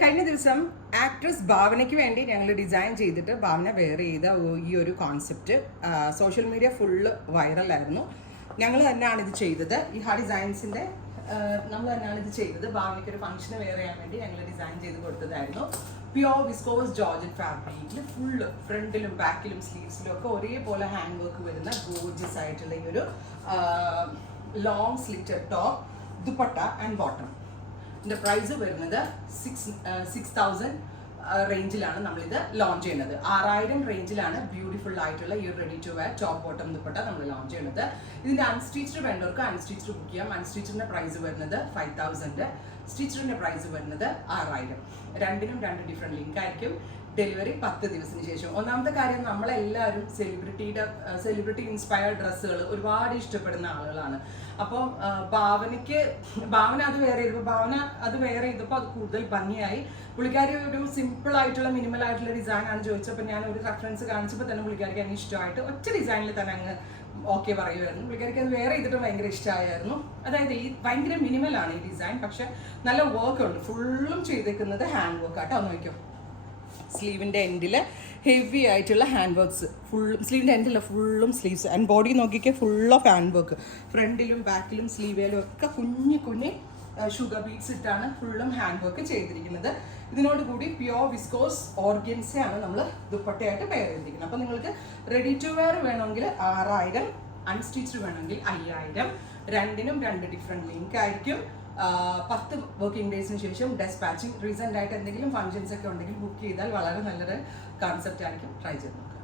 കഴിഞ്ഞ ദിവസം ആക്ട്രസ് ഭാവനയ്ക്ക് വേണ്ടി ഞങ്ങൾ ഡിസൈൻ ചെയ്തിട്ട് ഭാവന വെയർ ചെയ്ത ഈ ഒരു കോൺസെപ്റ്റ് സോഷ്യൽ മീഡിയ ഫുള്ള് വൈറലായിരുന്നു. ഞങ്ങൾ തന്നെയാണ് ഇത് ചെയ്തത്. ഈ ഹാ ഡിസൈൻസിൻ്റെ നമ്മൾ തന്നെയാണ് ഇത് ചെയ്തത്. ഭാവനയ്ക്ക് ഒരു ഫംഗ്ഷന് വെയർ ചെയ്യാൻ വേണ്ടി ഞങ്ങൾ ഡിസൈൻ ചെയ്ത് കൊടുത്തതായിരുന്നു. പ്യോർ വിസ്കോസ് ജോർജറ്റ് ഫാബ്രിക്കിൽ ഫുള്ള് ഫ്രണ്ടിലും ബാക്കിലും സ്ലീവ്സിലും ഒക്കെ ഒരേപോലെ ഹാൻഡ് വർക്ക് വരുന്ന ഗോർജിയസ് ആയിട്ടുള്ള ഈ ഒരു long slitted top, dupatta and bottom. ഇതിൻ്റെ പ്രൈസ് വരുന്നത് 6,000 റേഞ്ചിലാണ് നമ്മളിത് ലോഞ്ച് ചെയ്യുന്നത്. 6,000 റേഞ്ചിലാണ് ബ്യൂട്ടിഫുൾ ആയിട്ടുള്ള ഈ ready to wear top bottom dupatta നമ്മൾ ലോഞ്ച് ചെയ്യുന്നത്. ഇതിൻ്റെ അൺസ്റ്റിച്ച്ഡ് വേണ്ടവർക്ക് അൺസ്റ്റിച്ച്ഡ് ബുക്ക് ചെയ്യാം. അൺസ്റ്റിച്ചിൻ്റെ പ്രൈസ് വരുന്നത് 5,000, സ്റ്റിച്ചിൻ്റെ പ്രൈസ് വരുന്നത് 6,000. രണ്ടിനും 2 ഡിഫറെൻറ്റ് ലിങ്ക് ആയിരിക്കും. ഡെലിവറി 10 ദിവസത്തിന് ശേഷം. ഒന്നാമത്തെ കാര്യം, നമ്മളെല്ലാവരും സെലിബ്രിറ്റി ഇൻസ്പയർഡ് ഡ്രസ്സുകൾ ഒരുപാട് ഇഷ്ടപ്പെടുന്ന ആളുകളാണ്. അപ്പോൾ ഭാവന അത് വെയർ ചെയ്തപ്പോൾ അത് കൂടുതൽ ഭംഗിയായി. പുള്ളിക്കാരി ഒരു സിമ്പിൾ ആയിട്ടുള്ള മിനിമൽ ആയിട്ടുള്ള ഡിസൈനാണ് ചോദിച്ചപ്പോൾ ഞാൻ ഒരു റെഫറൻസ് കാണിച്ചപ്പോൾ തന്നെ പുള്ളിക്കാരിക്ക് അങ്ങ് ഇഷ്ടമായിട്ട് ഒറ്റ ഡിസൈനിൽ തന്നെ അങ്ങ് ഓക്കെ പറയുമായിരുന്നു. പുള്ളിക്കാരിക്ക് അത് വെയർ ചെയ്തിട്ട് ഭയങ്കര ഇഷ്ടമായിരുന്നു. അതായത് ഈ ഭയങ്കര മിനിമലാണ് ഈ ഡിസൈൻ, പക്ഷെ നല്ല വർക്ക് ഉണ്ട്. ഫുള്ളും ചെയ്തേക്കുന്നത് ഹാൻഡ് വർക്ക് ആട്ടോ. നോക്കിയോ, സ്ലീവിൻ്റെ എൻഡിൽ ഹെവി ആയിട്ടുള്ള ഹാൻഡ് വർക്ക്സ്, സ്ലീവിൻ്റെ എൻഡിൽ ഫുള്ളും സ്ലീവ്സ് ആൻഡ് ബോഡി നോക്കിക്കുക, ഫുൾ ഓഫ് ഹാൻഡ് വർക്ക്. ഫ്രണ്ടിലും ബാക്കിലും സ്ലീവേലും ഒക്കെ കുഞ്ഞി ഷുഗർ ബീഡ്സ് ഇട്ടാണ് ഫുള്ളും ഹാൻഡ് വർക്ക് ചെയ്തിരിക്കുന്നത്. ഇതിനോടുകൂടി പ്യോർ വിസ്കോസ് ഓർഗൻസയാണ് നമ്മൾ ദുപ്പട്ടയായിട്ട് പെയർ ചെയ്തിരിക്കുന്നത്. അപ്പോൾ നിങ്ങൾക്ക് റെഡി ടു വെയർ വേണമെങ്കിൽ 6,000, അൺസ്റ്റിച്ച്ഡ് വേണമെങ്കിൽ 5,000. രണ്ടിനും 2 ഡിഫറെൻറ്റ് ലിങ്ക് ആയിരിക്കും. 10 വർക്കിംഗ് ഡേയ്സിന് ശേഷം ഡെസ്പാച്ചിങ്. റീസെൻ്റ് ആയിട്ട് എന്തെങ്കിലും ഫംഗ്ഷൻസ് ഒക്കെ ഉണ്ടെങ്കിൽ ബുക്ക് ചെയ്താൽ വളരെ നല്ലൊരു കോൺസെപ്റ്റ് ആയിരിക്കും. ട്രൈ ചെയ്ത് നോക്കുക.